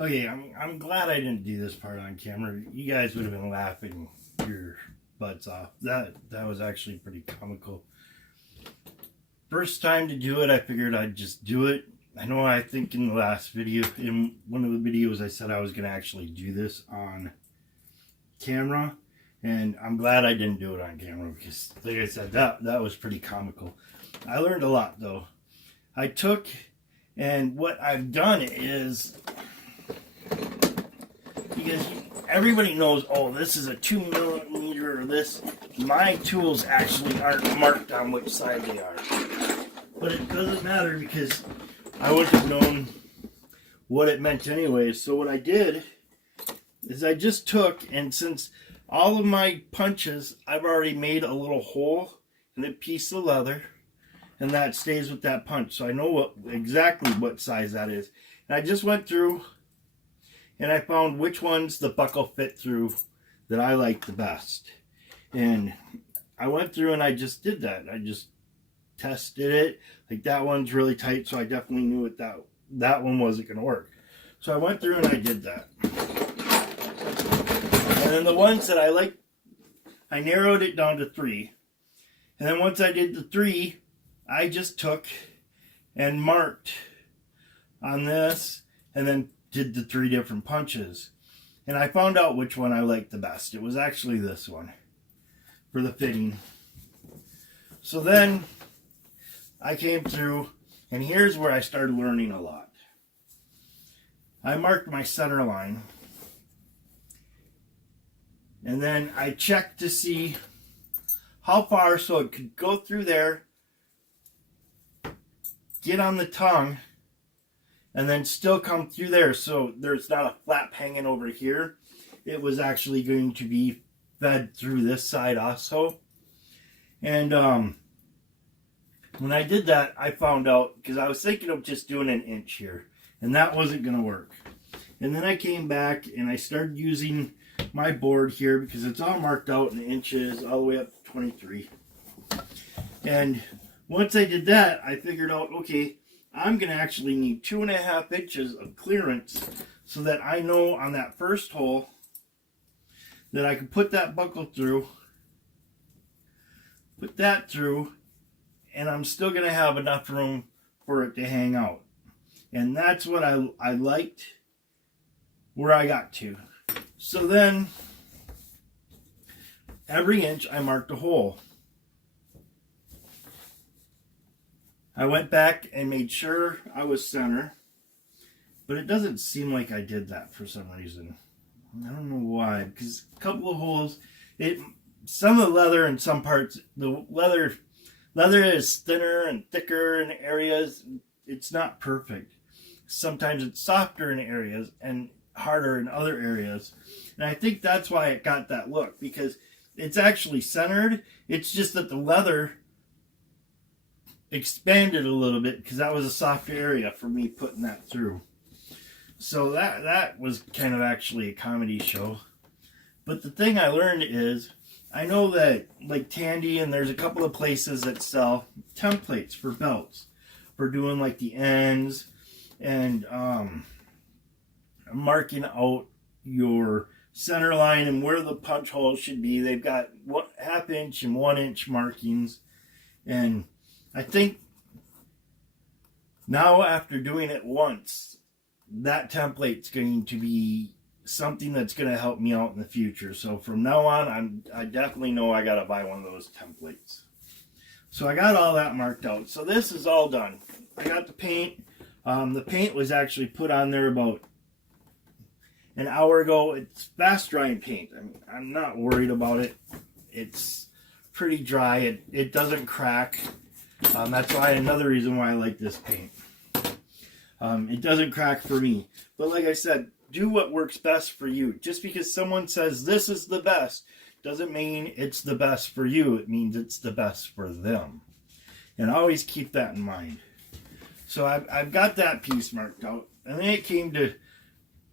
Okay, I'm glad I didn't do this part on camera. You guys would have been laughing your butts off. That was actually pretty comical. First time to do it, I figured I'd just do it. I think in the last video, in one of the videos, I said I was going to actually do this on camera. And I'm glad I didn't do it on camera because, like I said, that was pretty comical. I learned a lot, though. And what I've done is, because everybody knows, oh, this is a 2mm or this. My tools actually aren't marked on which side they are. But it doesn't matter because I wouldn't have known what it meant anyway. So what I did is I just took, and since all of my punches, I've already made a little hole in a piece of leather, and that stays with that punch. So I know exactly what size that is. And I just went through and I found which ones the buckle fit through that I like the best. And I went through and I just did that. I just tested it. Like, that one's really tight, so I definitely knew that one wasn't going to work. So I went through and I did that. And then the ones that I liked, I narrowed it down to 3. And then once I did the 3, I just took and marked on this and then did the 3 different punches. And I found out which one I liked the best. It was actually this one for the fitting. So then I came through, and here's where I started learning a lot. I marked my center line, and then I checked to see how far, so it could go through there, get on the tongue, and then still come through there, so there's not a flap hanging over here. It was actually going to be fed through this side also. And when I did that, I found out, because I was thinking of just doing an inch here, and that wasn't going to work. And then I came back and I started using my board here, because it's all marked out in inches all the way up to 23. And once I did that, I figured out, okay, I'm going to actually need 2.5 inches of clearance so that I know on that first hole that I can put that buckle through, put that through, and I'm still going to have enough room for it to hang out. And that's what I liked where I got to. So then, every inch I marked a hole. I went back and made sure I was center, but it doesn't seem like I did that for some reason. I don't know why, because a couple of holes, some of the leather in some parts, the leather is thinner and thicker in areas. It's not perfect. Sometimes it's softer in areas and harder in other areas. And I think that's why it got that look, because it's actually centered. It's just that the leather expanded a little bit because that was a softer area for me putting that through. So that was kind of actually a comedy show. But the thing I learned is, I know that like Tandy, and there's a couple of places that sell templates for belts for doing like the ends and marking out your center line and where the punch holes should be. They've got 1/2 inch and 1 inch markings. And I think now, after doing it once, that template's going to be something that's going to help me out in the future. So from now on, I definitely know I got to buy one of those templates. So I got all that marked out. So this is all done. I got the paint. The paint was actually put on there about an hour ago. It's fast drying paint. I'm not worried about it. It's pretty dry. It doesn't crack. That's why another reason why I like this paint. It doesn't crack for me. But like I said, do what works best for you. Just because someone says this is the best doesn't mean it's the best for you. It means it's the best for them. And always keep that in mind. So I've got that piece marked out. And then it came to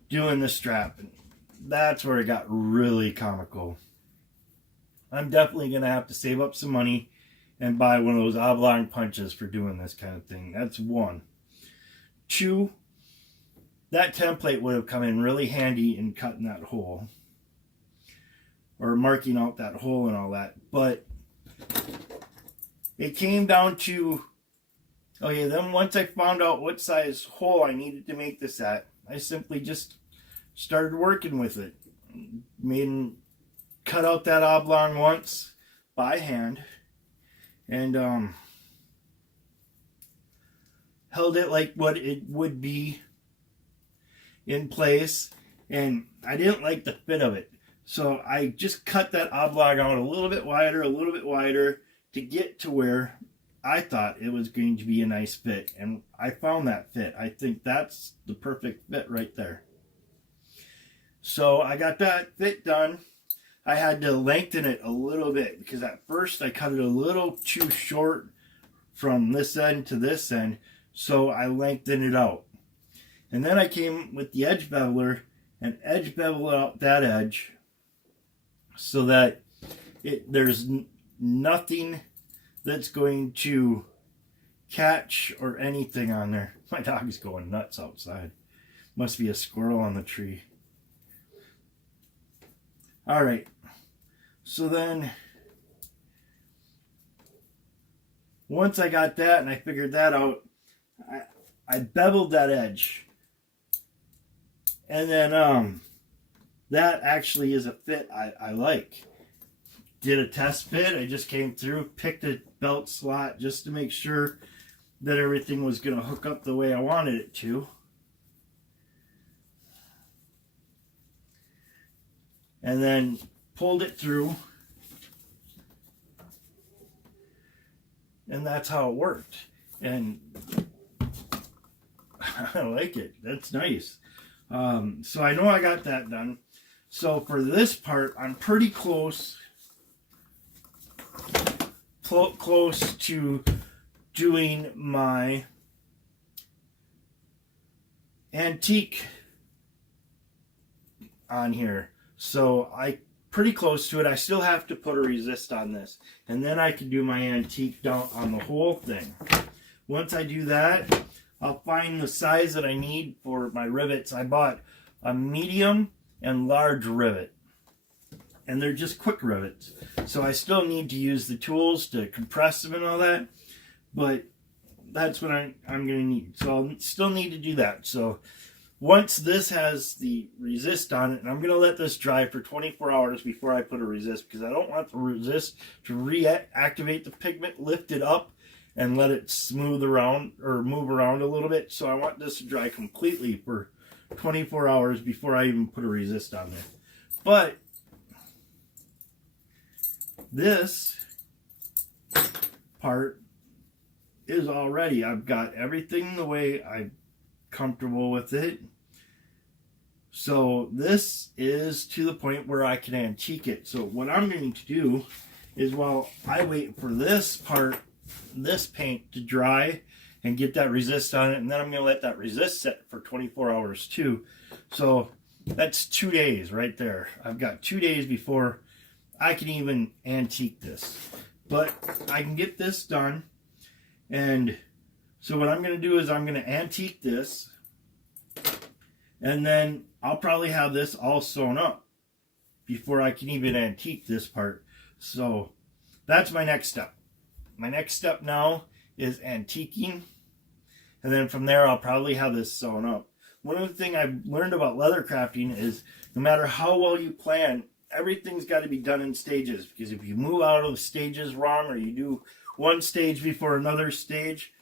doing the strap. And that's where it got really comical. I'm definitely going to have to save up some money and buy one of those oblong punches for doing this kind of thing. That's one. 2, that template would have come in really handy in cutting that hole or marking out that hole and all that. But it came down to, okay, then once I found out what size hole I needed to make this at, I simply just started working with it. Cut out that oblong once by hand and held it like what it would be in place, and I didn't like the fit of it, so I just cut that oblong out a little bit wider to get to where I thought it was going to be a nice fit, and I found that fit. I think that's the perfect fit right there. So I got that fit done. I had to lengthen it a little bit because at first I cut it a little too short from this end to this end, so I lengthened it out. And then I came with the edge beveler and edge beveled out that edge so that there's nothing that's going to catch or anything on there. My dog is going nuts outside. Must be a squirrel on the tree. All right. So then, once I got that and I figured that out, I beveled that edge. And then that actually is a fit I like. Did a test fit. I just came through, picked a belt slot just to make sure that everything was going to hook up the way I wanted it to. And then pulled it through. And that's how it worked. And I like it. That's nice. So I know I got that done. So for this part, I'm pretty close to doing my antique on here. So pretty close to it. I still have to put a resist on this, and then I can do my antique down on the whole thing. Once I do that, I'll find the size that I need for my rivets. I bought a medium and large rivet, and they're just quick rivets. So I still need to use the tools to compress them and all that, but that's what I'm going to need. So I'll still need to do that. So once this has the resist on it, and I'm going to let this dry for 24 hours before I put a resist, because I don't want the resist to reactivate the pigment, lift it up, and let it smooth around or move around a little bit. So I want this to dry completely for 24 hours before I even put a resist on there. But this part is already, I've got everything the way I'm comfortable with it. So this is to the point where I can antique it. So what I'm going to do is, while I wait for this part, this paint to dry and get that resist on it, and then I'm going to let that resist set for 24 hours too. So that's 2 days right there. I've got 2 days before I can even antique this. But I can get this done. And so what I'm going to do is I'm going to antique this, and then I'll probably have this all sewn up before I can even antique this part. So that's my next step. My next step now is antiquing, and then from there I'll probably have this sewn up. One of the things I've learned about leather crafting is no matter how well you plan, everything's got to be done in stages, because if you move out of the stages wrong, or you do one stage before another stage,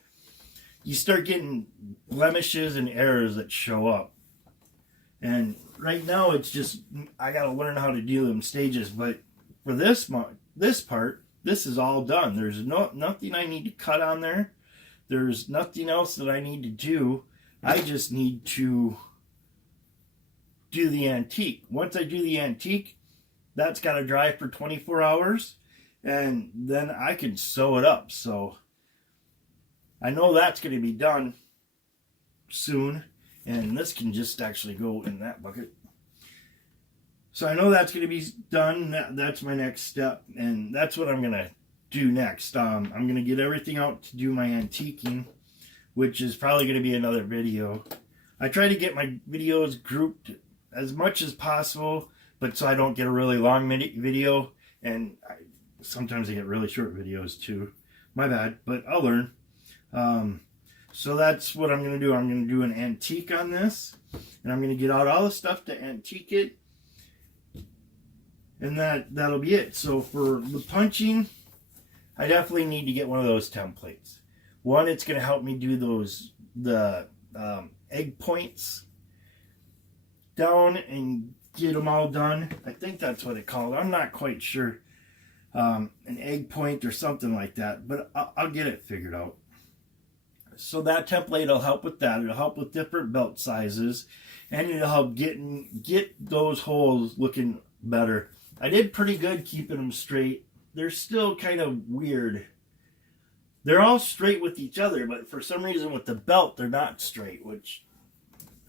you start getting blemishes and errors that show up. And right now it's just, I got to learn how to do them stages. But for this part, this is all done. There's nothing I need to cut on there. There's nothing else that I need to do. I just need to do the antique. Once I do the antique, that's got to dry for 24 hours, and then I can sew it up. So I know that's going to be done soon, and this can just actually go in that bucket. So I know that's going to be done. That's my next step, and that's what I'm going to do next. I'm going to get everything out to do my antiquing, which is probably going to be another video. I try to get my videos grouped as much as possible, but so I don't get a really long video, and sometimes I get really short videos too. My bad, but I'll learn. So that's what I'm going to do. I'm going to do an antique on this, and I'm going to get out all the stuff to antique it, and that'll be it. So for the punching, I definitely need to get one of those templates. One, it's going to help me do the egg points down and get them all done. I think that's what it's called. I'm not quite sure. An egg point or something like that, but I'll get it figured out. So that template will help with that. It'll help with different belt sizes, and it'll help get those holes looking better. I did pretty good keeping them straight. They're still kind of weird. They're all straight with each other, but for some reason with the belt, they're not straight, which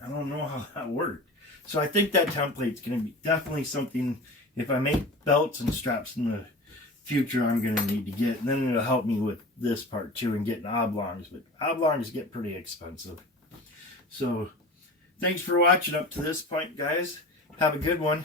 I don't know how that worked. So I think that template's going to be definitely something, if I make belts and straps in the future, I'm going to need to get. And then it'll help me with this part too and getting oblongs. But oblongs get pretty expensive. So thanks for watching up to this point, guys. Have a good one.